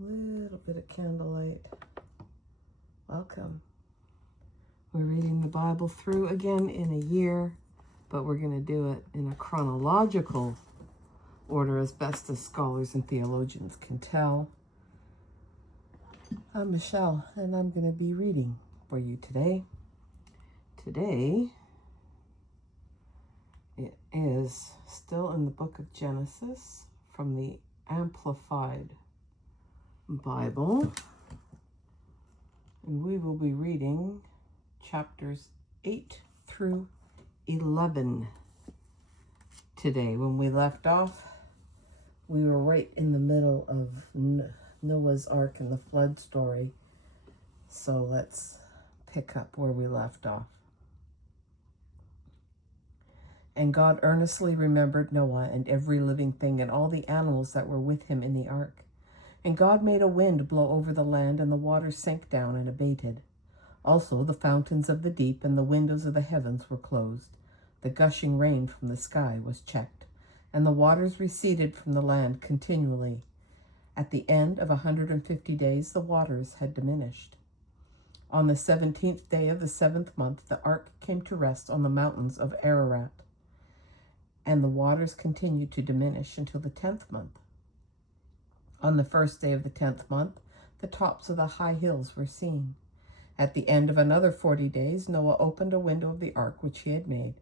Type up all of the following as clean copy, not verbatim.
little bit of candlelight. Welcome. We're reading the Bible through again in a year, but we're going to do it in a chronological order as best as scholars and theologians can tell. I'm Michelle, and I'm going to be reading for you today. Today, it is still in the book of Genesis from the Amplified Bible, and we will be reading chapters 8 through 11 today. When we left off, we were right in the middle of Noah's Ark and the flood story, so let's pick up where we left off. And God earnestly remembered Noah and every living thing and all the animals that were with him in the ark. And God made a wind blow over the land, and the waters sank down and abated. Also the fountains of the deep and the windows of the heavens were closed. The gushing rain from the sky was checked, and the waters receded from the land continually. At the end of 150 days, the waters had diminished. On the 17th day of the 7th month, the ark came to rest on the mountains of Ararat, and the waters continued to diminish until the 10th month. On the first day of the 10th month, the tops of the high hills were seen. At the end of another 40 days, Noah opened a window of the ark which he had made,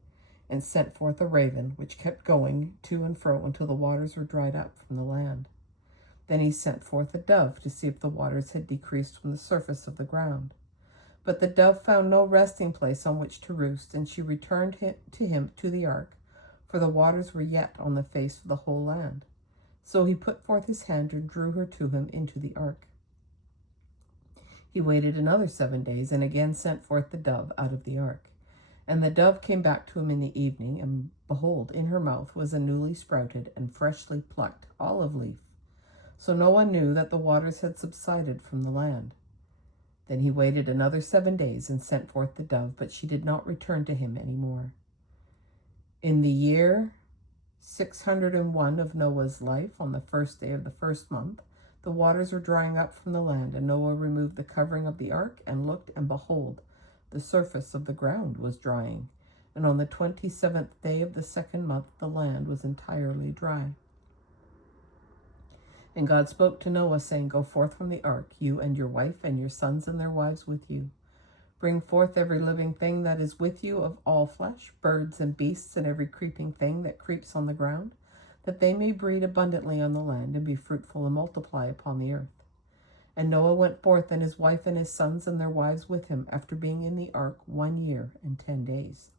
and sent forth a raven, which kept going to and fro until the waters were dried up from the land. Then he sent forth a dove to see if the waters had decreased from the surface of the ground. But the dove found no resting place on which to roost, and she returned to him to the ark, for the waters were yet on the face of the whole land. So he put forth his hand and drew her to him into the ark. He waited another 7 days, and again sent forth the dove out of the ark. And the dove came back to him in the evening, and behold, in her mouth was a newly sprouted and freshly plucked olive leaf. So Noah knew that the waters had subsided from the land. Then he waited another 7 days and sent forth the dove, but she did not return to him any more. In the year 601 of Noah's life, on the first day of the 1st month, the waters were drying up from the land, and Noah removed the covering of the ark and looked, and behold, the surface of the ground was drying. And on the 27th day of the 2nd month, the land was entirely dry. And God spoke to Noah, saying, Go forth from the ark, you and your wife and your sons and their wives with you. Bring forth every living thing that is with you of all flesh, birds and beasts and every creeping thing that creeps on the ground, that they may breed abundantly on the land and be fruitful and multiply upon the earth. And Noah went forth, and his wife and his sons and their wives with him, after being in the ark 1 year and 10 days.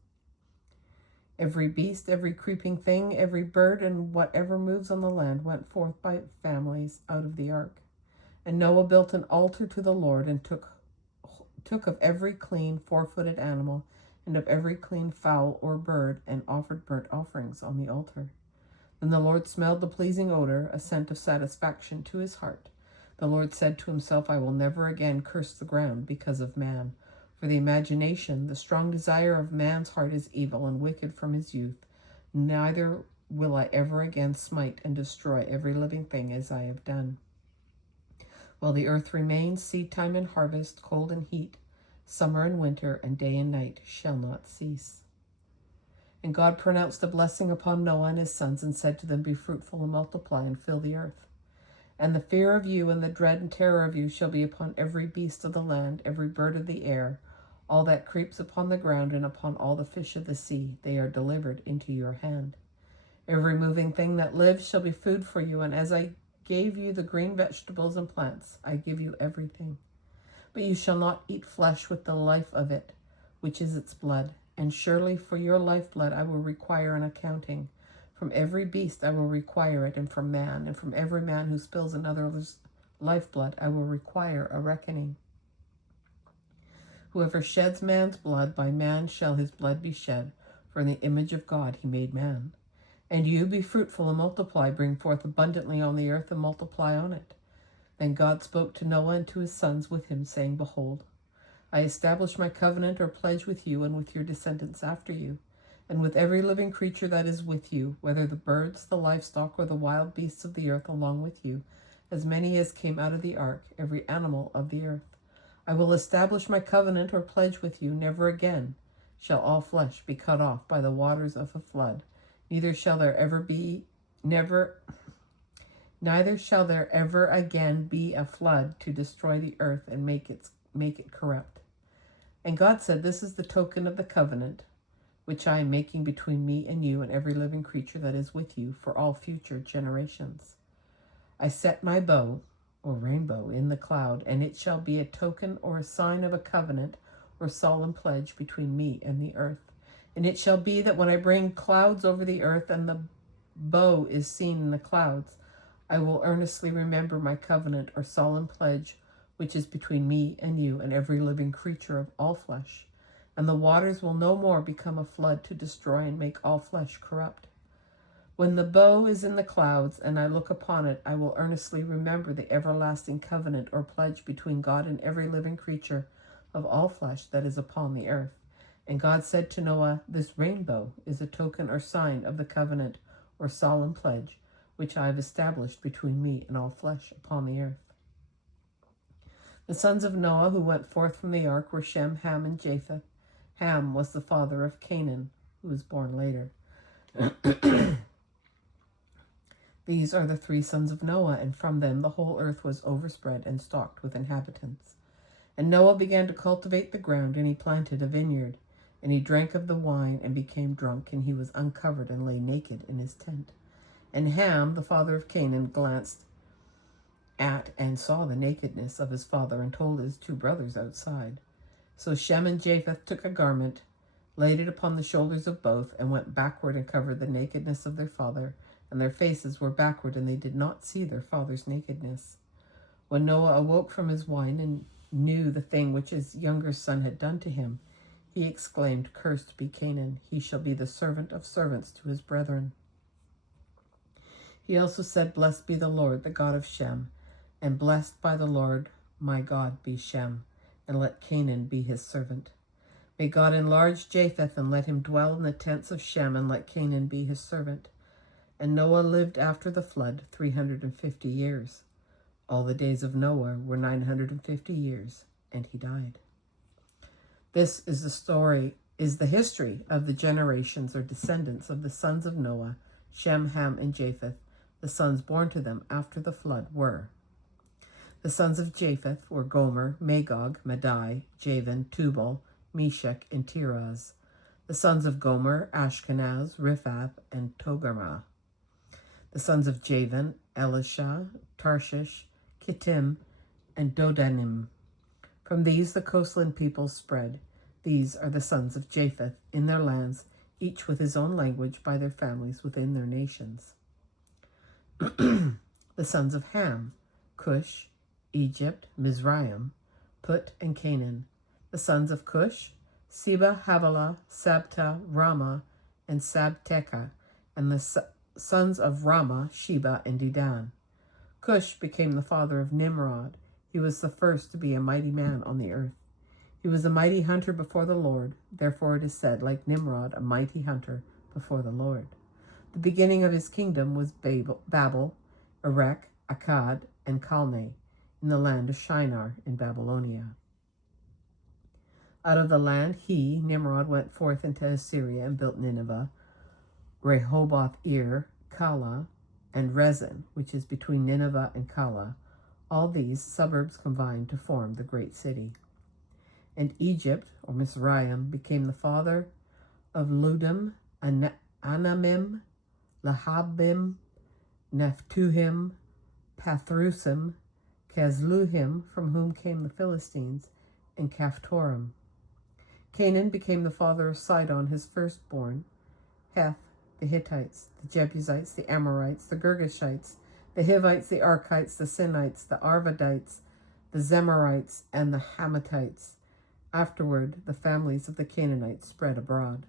Every beast, every creeping thing, every bird, and whatever moves on the land went forth by families out of the ark. And Noah built an altar to the Lord, and took of every clean 4-footed animal and of every clean fowl or bird, and offered burnt offerings on the altar. Then the Lord smelled the pleasing odor, a scent of satisfaction to his heart. The Lord said to himself, I will never again curse the ground because of man. For the imagination, the strong desire of man's heart is evil and wicked from his youth. Neither will I ever again smite and destroy every living thing as I have done. While the earth remains, seed time and harvest, cold and heat, summer and winter, and day and night shall not cease. And God pronounced a blessing upon Noah and his sons, and said to them, Be fruitful and multiply, and fill the earth. And the fear of you and the dread and terror of you shall be upon every beast of the land, every bird of the air, all that creeps upon the ground, and upon all the fish of the sea. They are delivered into your hand. Every moving thing that lives shall be food for you, and as I gave you the green vegetables and plants, I give you everything. But you shall not eat flesh with the life of it, which is its blood. And surely for your lifeblood I will require an accounting. From every beast I will require it, and from man, and from every man who spills another's lifeblood I will require a reckoning. Whoever sheds man's blood, by man shall his blood be shed, for in the image of God he made man. And you, be fruitful and multiply, bring forth abundantly on the earth and multiply on it. Then God spoke to Noah and to his sons with him, saying, Behold, I establish my covenant or pledge with you and with your descendants after you, and with every living creature that is with you, whether the birds, the livestock, or the wild beasts of the earth along with you, as many as came out of the ark, every animal of the earth. I will establish my covenant or pledge with you. Never again shall all flesh be cut off by the waters of a flood. Neither shall there ever again be a flood to destroy the earth and make it corrupt. And God said, this is the token of the covenant which I am making between me and you and every living creature that is with you for all future generations. I set my bow, or rainbow, in the cloud, and it shall be a token or a sign of a covenant or solemn pledge between me and the earth. And it shall be that when I bring clouds over the earth and the bow is seen in the clouds, I will earnestly remember my covenant or solemn pledge which is between me and you and every living creature of all flesh. And the waters will no more become a flood to destroy and make all flesh corrupt. When the bow is in the clouds and I look upon it, I will earnestly remember the everlasting covenant or pledge between God and every living creature of all flesh that is upon the earth. And God said to Noah, this rainbow is a token or sign of the covenant or solemn pledge which I have established between me and all flesh upon the earth. The sons of Noah who went forth from the ark were Shem, Ham, and Japheth. Ham was the father of Canaan, who was born later. These are the three sons of Noah, and from them the whole earth was overspread and stocked with inhabitants. And Noah began to cultivate the ground, and he planted a vineyard. And he drank of the wine and became drunk, and he was uncovered and lay naked in his tent. And Ham, the father of Canaan, glanced at and saw the nakedness of his father and told his two brothers outside. So Shem and Japheth took a garment, laid it upon the shoulders of both, and went backward and covered the nakedness of their father, and their faces were backward, and they did not see their father's nakedness. When Noah awoke from his wine and knew the thing which his younger son had done to him, he exclaimed, cursed be Canaan, he shall be the servant of servants to his brethren. He also said, blessed be the Lord, the God of Shem, and blessed by the Lord my God be Shem, and let Canaan be his servant. May God enlarge Japheth, and let him dwell in the tents of Shem, and let Canaan be his servant. And Noah lived after the flood 350 years. All the days of Noah were 950 years, and he died. This is the history of the generations or descendants of the sons of Noah, Shem, Ham, and Japheth. The sons born to them after the flood were: the sons of Japheth were Gomer, Magog, Madai, Javan, Tubal, Meshech, and Tiras. The sons of Gomer, Ashkenaz, Riphath, and Togarmah. The sons of Javan, Elisha, Tarshish, Kittim, and Dodanim. From these the coastland peoples spread. These are the sons of Japheth in their lands, each with his own language by their families within their nations. The sons of Ham, Cush, Egypt, Mizraim, Put, and Canaan. The sons of Cush, Seba, Havilah, Sabta, Ramah, and Sabteca, and the sons of Ramah, Sheba, and Dedan. Cush became the father of Nimrod. He was the first to be a mighty man on the earth. He was a mighty hunter before the Lord. Therefore it is said, like Nimrod, a mighty hunter before the Lord. The beginning of his kingdom was Babel, Erech, Akkad, and Calneh, in the land of Shinar in Babylonia. Out of the land he, Nimrod, went forth into Assyria and built Nineveh, Rehoboth-ir, Calah, and Rezin, which is between Nineveh and Calah. All these suburbs combined to form the great city. And Egypt, or Mizraim, became the father of Ludim, Anamim, Lahabim, Nephtuhim, Pathrusim, Casluhim, from whom came the Philistines, and Caphtorim. Canaan became the father of Sidon, his firstborn, Heth, the Hittites, the Jebusites, the Amorites, the Girgashites, the Hivites, the Arkites, the Sinites, the Arvadites, the Zemarites, and the Hamathites. Afterward, the families of the Canaanites spread abroad,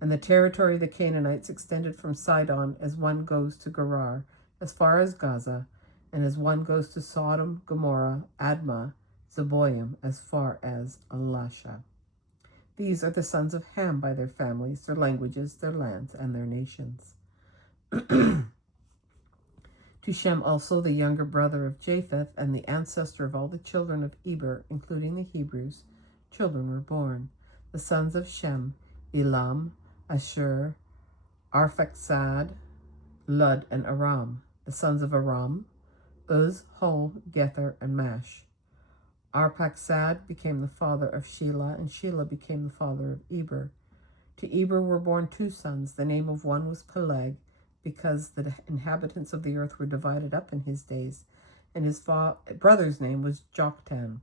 and the territory of the Canaanites extended from Sidon as one goes to Gerar, as far as Gaza, and as one goes to Sodom, Gomorrah, Admah, Zeboim, as far as Elisha. These are the sons of Ham by their families, their languages, their lands, and their nations. To Shem also, the younger brother of Japheth, and the ancestor of all the children of Eber, including the Hebrews, children were born. The sons of Shem: Elam, Ashur, Arphaxad, Lud, and Aram. The sons of Aram: Uz, Hul, Gether, and Mash. Arphaxad became the father of Shelah, and Shelah became the father of Eber. To Eber were born two sons. The name of one was Peleg, because the inhabitants of the earth were divided up in his days, and his brother's name was Joktan.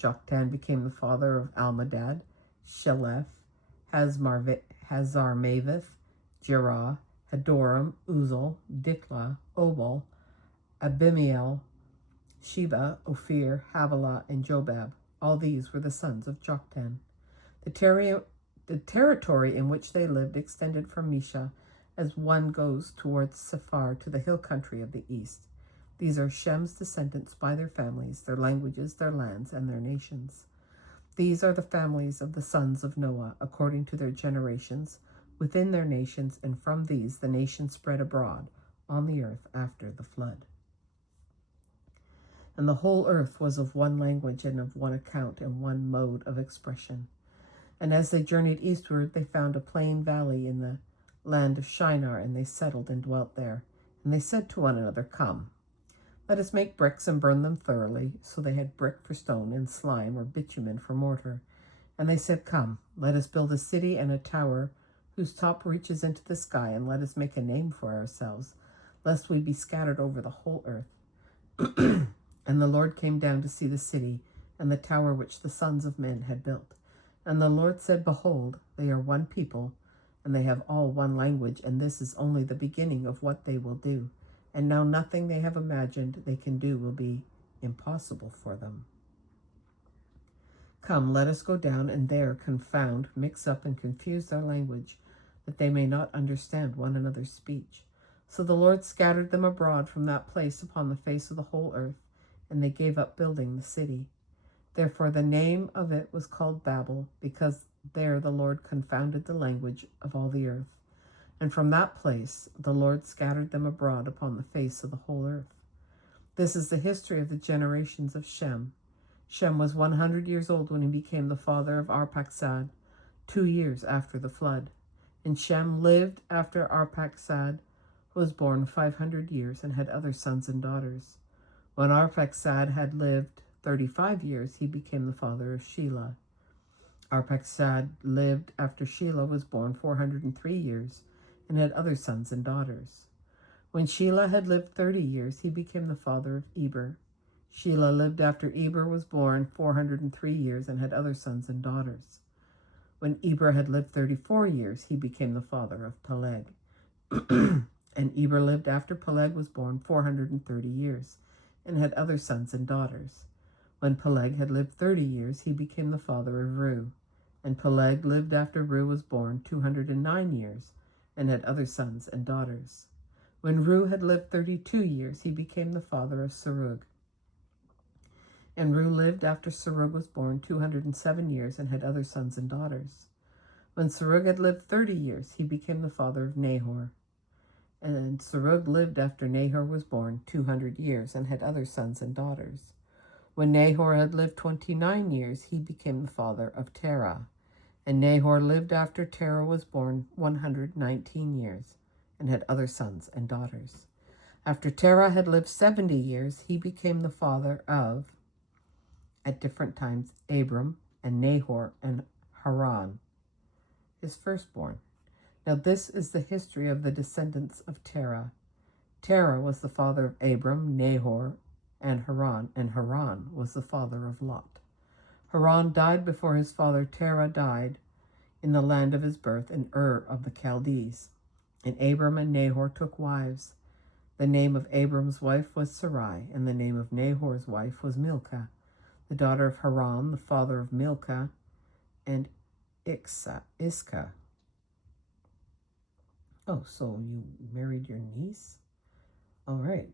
Joktan became the father of Almadad, Sheleph, Hazarmaveth, Jerah, Hadoram, Uzal, Dikla, Obal, Abimiel, Sheba, Ophir, Havilah, and Jobab. All these were the sons of Joktan. The territory in which they lived extended from Misha, as one goes towards Sephar, to the hill country of the east. These are Shem's descendants by their families, their languages, their lands, and their nations. These are the families of the sons of Noah, according to their generations, within their nations, and from these the nations spread abroad on the earth after the flood. And the whole earth was of one language and of one account and one mode of expression. And as they journeyed eastward, they found a plain valley in the land of Shinar, and they settled and dwelt there. And they said to one another, Come, let us make bricks and burn them thoroughly. So they had brick for stone, and slime or bitumen for mortar. And they said, Come, let us build a city and a tower whose top reaches into the sky, and let us make a name for ourselves, lest we be scattered over the whole earth. And the Lord came down to see the city and the tower which the sons of men had built. And the Lord said, Behold, they are one people, and they have all one language, and this is only the beginning of what they will do. And now nothing they have imagined they can do will be impossible for them. Come, let us go down and there confound, mix up, and confuse their language, that they may not understand one another's speech. So the Lord scattered them abroad from that place upon the face of the whole earth, and they gave up building the city. Therefore the name of it was called Babel, because there the Lord confounded the language of all the earth. And from that place the Lord scattered them abroad upon the face of the whole earth. This is the history of the generations of Shem. Shem was 100 years old when he became the father of Arphaxad, 2 years after the flood. And Shem lived after Arphaxad was born 500 years and had other sons and daughters. When Arphaxad had lived 35 years, he became the father of Shelah. Arphaxad lived after Shelah was born 403 years and had other sons and daughters. When Shelah had lived 30 years, he became the father of Eber. Shelah lived after Eber was born 403 years and had other sons and daughters. When Eber had lived 34 years, he became the father of Peleg. And Eber lived after Peleg was born 430 years and had other sons and daughters. When Peleg had lived 30 years, he became the father of Reu. And Peleg lived after Reu was born 209 years and had other sons and daughters. When Reu had lived 32 years, he became the father of Serug. And Reu lived after Serug was born 207 years and had other sons and daughters. When Serug had lived 30 years, he became the father of Nahor. And Serug lived after Nahor was born 200 years and had other sons and daughters. When Nahor had lived 29 years, he became the father of Terah. And Nahor lived after Terah was born 119 years and had other sons and daughters. After Terah had lived 70 years, he became the father of, at different times, Abram and Nahor and Haran, his firstborn. Now this is the history of the descendants of Terah. Terah was the father of Abram, Nahor, and Haran was the father of Lot. Haran died before his father Terah died in the land of his birth in Ur of the Chaldees. And Abram and Nahor took wives. The name of Abram's wife was Sarai, and the name of Nahor's wife was Milcah, the daughter of Haran, the father of Milcah, and Iscah. Oh, so you married your niece? All right.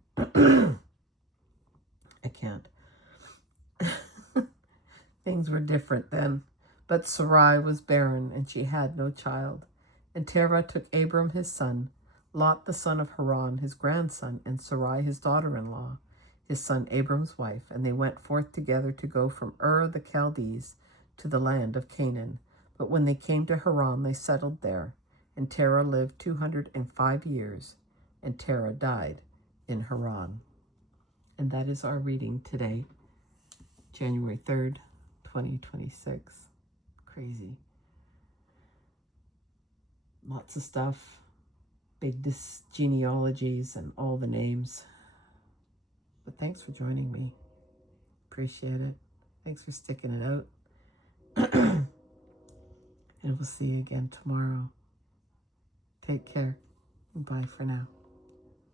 I can't. Things were different then. But Sarai was barren, and she had no child. And Terah took Abram his son, Lot the son of Haran, his grandson, and Sarai his daughter-in-law, his son Abram's wife, and they went forth together to go from Ur the Chaldees to the land of Canaan. But when they came to Haran, they settled there, and Terah lived 205 years, and Terah died in Haran. And that is our reading today, January 3rd, 2026. Crazy. Lots of stuff, big genealogies and all the names. But thanks for joining me. Appreciate it. Thanks for sticking it out. And we'll see you again tomorrow. Take care. Bye for now.